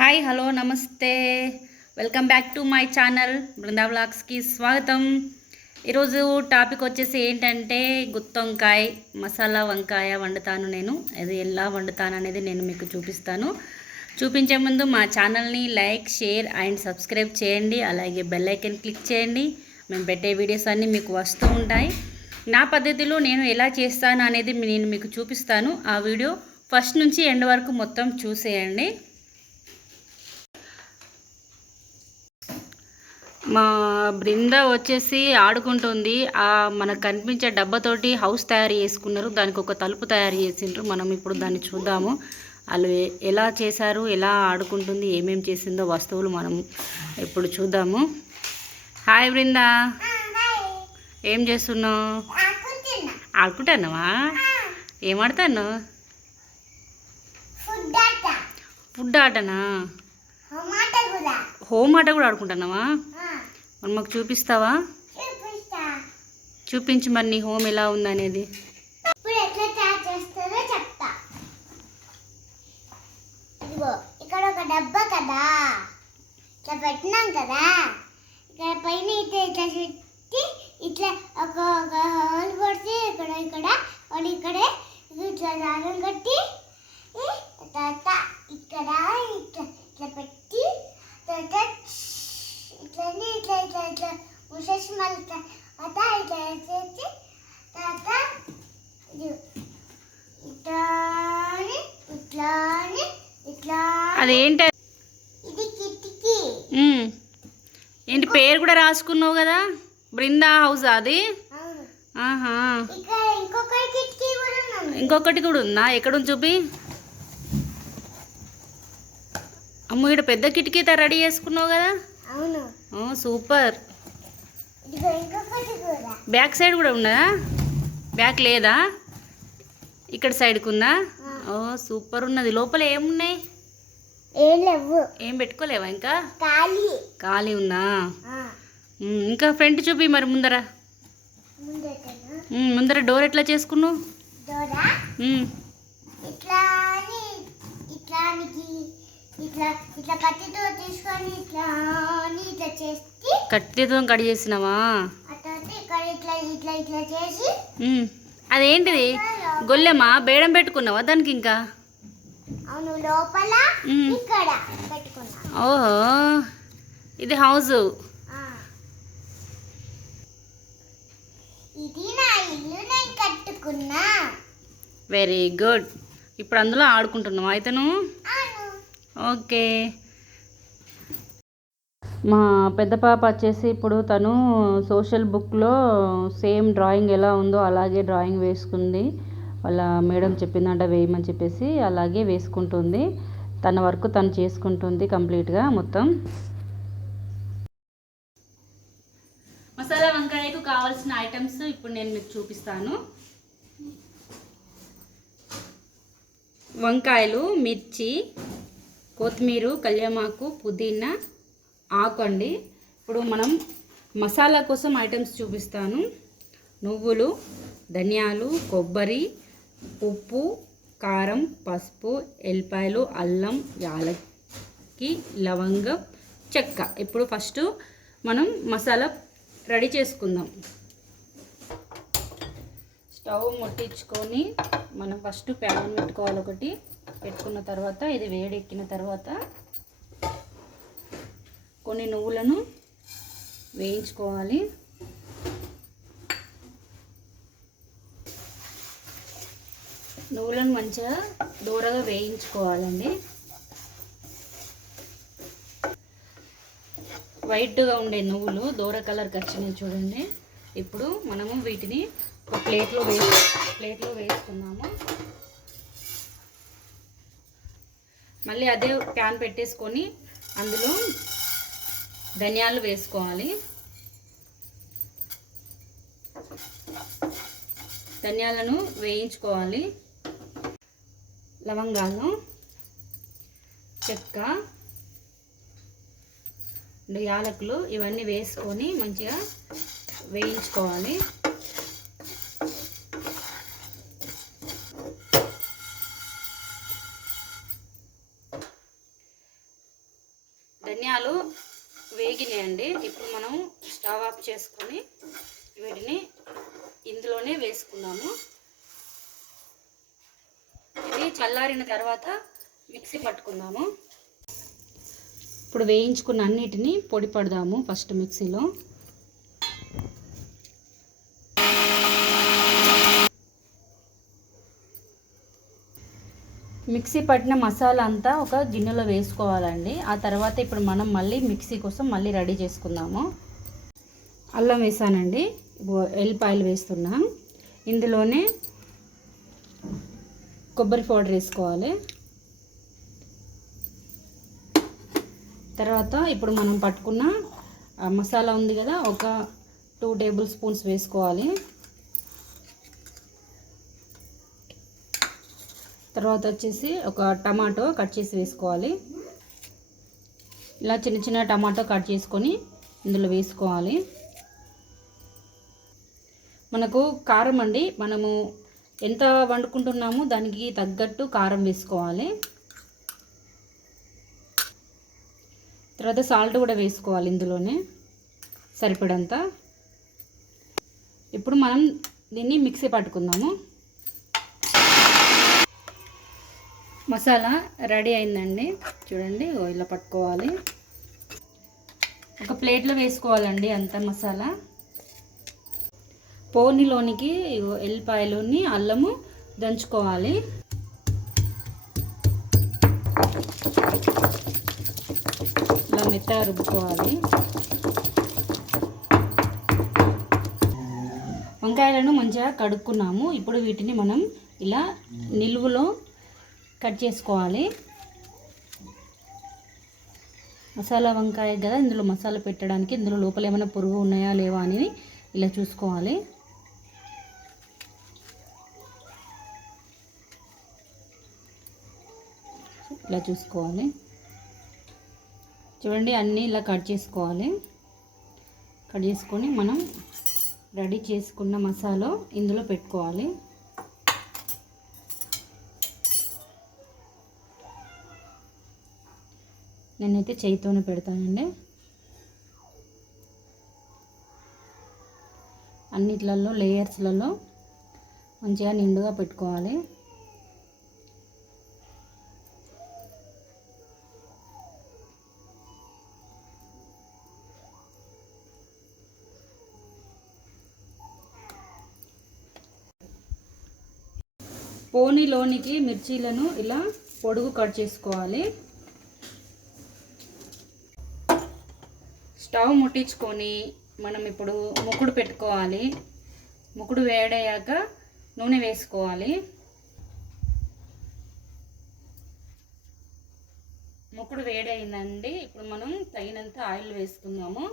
Hi hello నమస్తే. Welcome back to my channel Brinda వ్లాగ్స్కి స్వాగతం. ఈరోజు టాపిక్ వచ్చేసి ఏంటంటే గుత్తొంకాయ మసాలా వంకాయ వండుతాను నేను. అది ఎలా వండుతాను అనేది నేను మీకు చూపిస్తాను. చూపించే ముందు మా ఛానల్ని లైక్ షేర్ అండ్ సబ్స్క్రైబ్ చేయండి. అలాగే బెల్ ఐకన్ క్లిక్ చేయండి. మేము పెట్టే వీడియోస్ అన్నీ మీకు వస్తూ ఉంటాయి. నా పద్ధతిలో నేను ఎలా చేస్తాను అనేది నేను మీకు చూపిస్తాను. ఆ వీడియో ఫస్ట్ నుంచి ఎండ్ వరకు మొత్తం చూసేయండి. మా బృంద వచ్చేసి ఆడుకుంటుంది. ఆ మనకు కనిపించే డబ్బాతోటి హౌస్ తయారు చేసుకున్నారు. దానికి ఒక తలుపు తయారు చేసిండ్రు. మనం ఇప్పుడు దాన్ని చూద్దాము. వాళ్ళు ఎలా చేశారు ఎలా ఆడుకుంటుంది ఏమేం చేసిందో వస్తువులు మనం ఇప్పుడు చూద్దాము. హాయ్ బృంద. ఏం చేస్తున్నావు? ఆడుకుంటున్నావా? ఏం ఆడుతాను? ఫుడ్ ఆటనా? హోమ్ ఆట కూడా ఆడుకుంటున్నావా? మరి మాకు చూపిస్తావా? చూపించు మరి నీ హోమ్ ఎలా ఉందనేది ఇప్పుడు ఎట్లా తయారు చేస్తారో చెప్తా ఇదిగో ఇక్కడ ఒక డబ్బా కదా ఇట్లా పెట్టినాం కదా ఇక్కడ పైన ఇట్లా ఇట్లా చుట్టి ఇట్లా ఒక ఒక హోల్ కొడితే ఇక్కడ ఇక్కడ వాళ్ళు ఇక్కడ ఇట్లా దారం కట్టి ఈ తర్వాత ఇక్కడ ఇట్లా ఇట్లా పెట్టి తర్వాత ఇట్లా ఇట్లా ఇట్లా ఇట్లా మూసేసి మళ్ళీ ఇట్లా తర్వాత ఇట్లా వేసేసి తర్వాత ఇది ఇట్లాని ఇట్లాని ఇట్లా అదేంటి. ఏంటి పేరు కూడా రాసుకున్నావు కదా? బృందా హౌస్ అది? ఆహా. ఇంకొకటి కూడా ఉందా? ఎక్కడుంది చూపి? అమ్మ ఇక్కడ పెద్ద కిటికీతో రెడీ చేసుకున్నావు కదా? సూపర్. బ్యాక్ సైడ్ కూడా ఉన్నదా? బ్యాక్ లేదా? ఇక్కడ సైడ్కి ఉందా? ఓ సూపర్ ఉన్నది. లోపల ఏమున్నాయి? ఏం లేవు. ఏం పెట్టుకోలేవా ఇంకా? ఖాళీ. ఖాళీ ఉమ్, ఇంకా ఫ్రంట్ చూపి మరి ముందర. ముందర డోర్ ఎట్లా చేసుకున్నావు? దూరా ఉమ్, ఇట్లా అని ఇట్లానికి ఇట్లా ఇట్లా కత్తితో తీసుకొని ఇట్లా అని ఇట్లా చేసి. కట్టెతో కట్ చేసినావా? ఇట్లా ఇట్లా ఇట్లా చేసి. అదేంటిది? గొల్లెమా? బేడం పెట్టుకున్నావా దానికి ఇంకా అవును లోపల ఉమ్. ఇక్కడ పెట్టుకున్నా ఓహో ఇది హౌస్. ఇది నా ఇల్లు నేను కట్టుకున్నా. వెరీ గుడ్ ఇప్పుడు అందులో ఆడుకుంటున్నావా అయితే నువ్వు ఓకే. మా పెద్ద పాప వచ్చేసి ఇప్పుడు తను సోషల్ బుక్లో సేమ్ డ్రాయింగ్ ఎలా ఉందో అలాగే డ్రాయింగ్ వేసుకుంది. వాళ్ళ మేడం చెప్పిందంట వేయమని చెప్పేసి అలాగే వేసుకుంటుంది. తన వర్క్ తను చేసుకుంటుంది కంప్లీట్గా మొత్తం. మసాలా వంకాయకు కావాల్సిన ఐటమ్స్ ఇప్పుడు నేను మీకు చూపిస్తాను. వంకాయలు మిర్చి కొత్తిమీర కళ్యామాకు పుదీనా ఆకు అండి. ఇప్పుడు మనం మసాలా కోసం ఐటమ్స్ చూపిస్తాను. నువ్వులు ధనియాలు కొబ్బరి ఉప్పు కారం పసుపు ఎల్లిపాయలు అల్లం యాలకి లవంగం చెక్క. ఇప్పుడు ఫస్ట్ మనం మసాలా రెడీ చేసుకుందాం. స్టవ్ ముట్టించుకొని మనం ఫస్ట్ ప్యాన్ పెట్టుకోవాలి ఒకటి. పెట్టుకున్న తర్వాత ఇది వేడెక్కిన తర్వాత కొన్ని నువ్వులను వేయించుకోవాలి. నువ్వులను మంచిగా దూరగా వేయించుకోవాలండి. వైట్గా ఉండే నువ్వులు దూర కలర్కి వచ్చినాయి చూడండి. ఇప్పుడు మనము వీటిని ఒక ప్లేట్లో వే ప్లేట్లో వేసుకున్నాము మళ్ళీ అదే ప్యాన్ పెట్టేసుకొని అందులో ధనియాలు వేసుకోవాలి. ధనియాలను వేయించుకోవాలి. లవంగాలు చెక్క యాలకులు ఇవన్నీ వేసుకొని మంచిగా వేయించుకోవాలి. ధనియాలు వేగినాయండి. ఇప్పుడు మనం స్టవ్ ఆఫ్ చేసుకొని వీటిని ఇందులోనే వేసుకున్నాము ఇది చల్లారిన తర్వాత మిక్సీ పట్టుకుందాము. ఇప్పుడు వేయించుకున్న అన్నిటిని పొడి పడదాము ఫస్ట్ మిక్సీలో. మిక్సీ పట్టిన మసాలా అంతా ఒక గిన్నెలో వేసుకోవాలండి. ఆ తర్వాత ఇప్పుడు మనం మళ్ళీ మిక్సీ కోసం మళ్ళీ రెడీ చేసుకుందాము. అల్లం వేసానండి. ఎల్లిపాయలు వేస్తున్నాం. ఇందులోనే కొబ్బరి పౌడర్ వేసుకోవాలి. తర్వాత ఇప్పుడు మనం పట్టుకున్న మసాలా ఉంది కదా ఒక టూ టేబుల్ స్పూన్స్ వేసుకోవాలి. తర్వాత వచ్చేసి ఒక టమాటో కట్ చేసి వేసుకోవాలి. ఇలా చిన్న చిన్న టమాటో కట్ చేసుకొని ఇందులో వేసుకోవాలి. మనకు కారం అండి మనము ఎంత వండుకుంటున్నామో దానికి తగ్గట్టు కారం వేసుకోవాలి. తర్వాత సాల్ట్ కూడా వేసుకోవాలి ఇందులోనే సరిపడంత. ఇప్పుడు మనం దీన్ని మిక్సీ పట్టుకుందాము. మసాలా రెడీ అయిందండి. చూడండి ఇలా పట్టుకోవాలి. ఒక ప్లేట్లో వేసుకోవాలండి అంత మసాలా. పోనీలోనికి ఎల్లిపాయలోని ఎల్లిపాయలుని అల్లము దంచుకోవాలి. ఇలా మెత్తగా రుబ్బుకోవాలి. వంకాయలను మంచిగా కడుక్కున్నాము. ఇప్పుడు వీటిని మనం ఇలా నిలువులో కట్ చేసుకోవాలి. మసాలా వంకాయ కదా ఇందులో మసాలా పెట్టడానికి ఇందులో లోపల ఏమైనా పురుగు ఉన్నాయా లేవా అని ఇలా చూసుకోవాలి. ఇలా చూసుకోవాలి. చూడండి అన్నీ ఇలా కట్ చేసుకోవాలి. కట్ చేసుకొని మనం రెడీ చేసుకున్న మసాలా ఇందులో పెట్టుకోవాలి. నేనైతే చేయితోనే పెడతానండి. అన్నిట్లలో లేయర్స్లలో మంచిగా నిండుగా పెట్టుకోవాలి. పోనీలోనికి మిర్చీలను ఇలా పొడుగు కట్ చేసుకోవాలి. స్టవ్ ముట్టించుకొని మనం ఇప్పుడు ముక్కుడు పెట్టుకోవాలి. ముక్కుడు వేడయ్యాక నూనె వేసుకోవాలి. ముక్కుడు వేడైందండి. ఇప్పుడు మనం తగినంత ఆయిల్ వేసుకుందాము.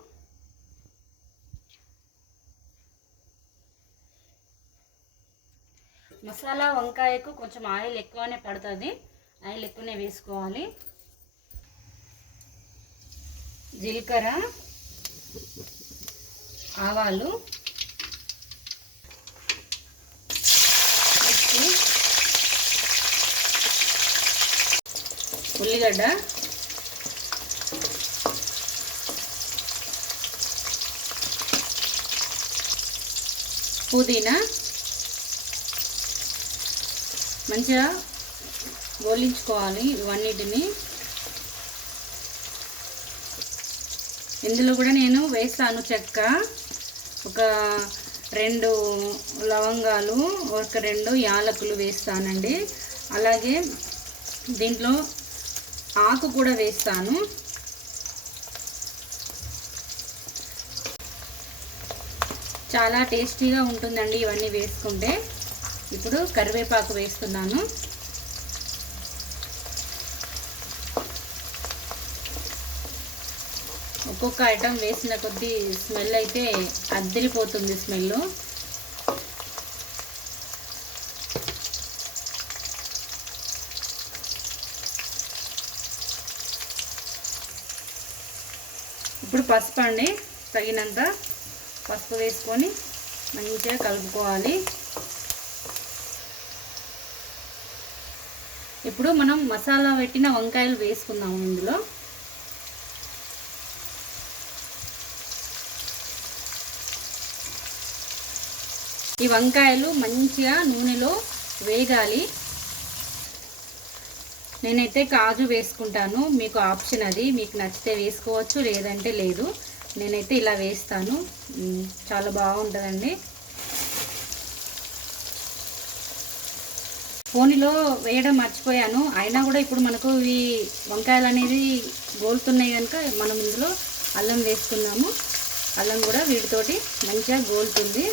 మసాలా వంకాయకు కొంచెం ఆయిల్ ఎక్కువనే పడుతుంది. ఆయిల్ ఎక్కువనే వేసుకోవాలి. జీలకర్ర ఆవాలు ఉల్లిగడ్డ పుదీనా మంచిగా గోలించుకోవాలి ఇవన్నిటిని. ఇందులో కూడా నేను వేస్తాను చెక్క. ఒక రెండు లవంగాలు ఒక రెండు యాలకులు వేస్తానండి. అలాగే దీంట్లో ఆకు కూడా వేస్తాను. చాలా టేస్టీగా ఉంటుందండి ఇవన్నీ వేసుకుంటే. ఇప్పుడు కరివేపాకు వేస్తున్నాను. ఒక్కొక్క ఐటమ్ వేసిన కొద్దీ స్మెల్ అయితే అద్దరిపోతుంది స్మెల్. ఇప్పుడు పసుపు అండి తగినంత పసుపు వేసుకొని మంచిగా కలుపుకోవాలి. ఇప్పుడు మనం మసాలా పెట్టిన వంకాయలు వేసుకుందాము ఇందులో. ఈ వంకాయలు మంచిగా నూనెలో వేగాలి. నేనైతే కాజు వేసుకుంటాను. మీకు ఆప్షన్ అది. మీకు నచ్చితే వేసుకోవచ్చు లేదంటే లేదు. నేనైతే ఇలా వేస్తాను. చాలా బాగుంటుందండి. ఫోన్లో వేయడం మర్చిపోయాను. అయినా కూడా ఇప్పుడు మనకు ఈ వంకాయలు అనేది గోలుతున్నాయి కనుక మనం ఇందులో అల్లం వేసుకున్నాము అల్లం కూడా వీటితోటి మంచిగా గోలుతుంది.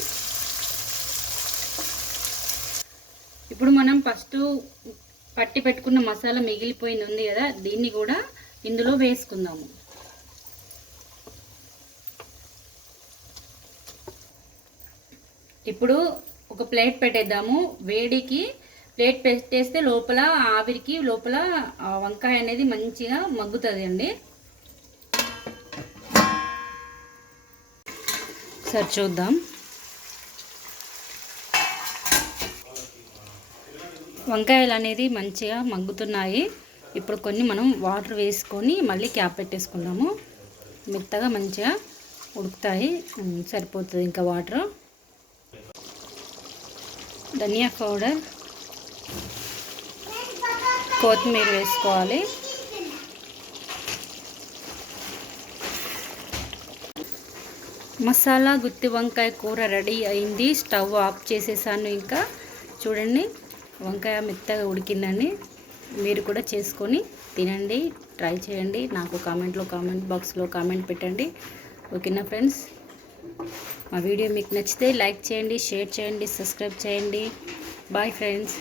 ఇప్పుడు మనం ఫస్ట్ పట్టి పెట్టుకున్న మసాలా మిగిలిపోయింది ఉంది కదా దీన్ని కూడా ఇందులో వేసుకుందాము. ఇప్పుడు ఒక ప్లేట్ పెట్టేద్దాము. వేడికి ప్లేట్ పెట్టేస్తే లోపల ఆవిరికి లోపల వంకాయ అనేది మంచిగా మగ్గుతుంది అండి సరే చూద్దాం. వంకాయలు అనేది మంచిగా మగ్గుతున్నాయి. ఇప్పుడు కొన్ని మనం వాటర్ వేసుకొని మళ్ళీ క్యాప్ పెట్టేసుకున్నాము మెత్తగా మంచిగా ఉడుకుతాయి. సరిపోతుంది ఇంకా వాటర్. ధనియా పౌడర్. కొత్తిమీర వేసుకోవాలి. మసాలా గుత్తి వంకాయ కూర రెడీ అయింది. స్టవ్ ఆఫ్ చేసేసాను ఇంకా. చూడండి వంకాయ మెత్తగా ఉడికిందండి. మీరు కూడా చేసుకొని తినండి ట్రై చేయండి. నాకు కామెంట్లో కామెంట్ బాక్స్లో కామెంట్ పెట్టండి. ఓకేనా ఫ్రెండ్స్? మా వీడియో మీకు నచ్చితే లైక్ చేయండి షేర్ చేయండి సబ్స్క్రైబ్ చేయండి. Bye friends.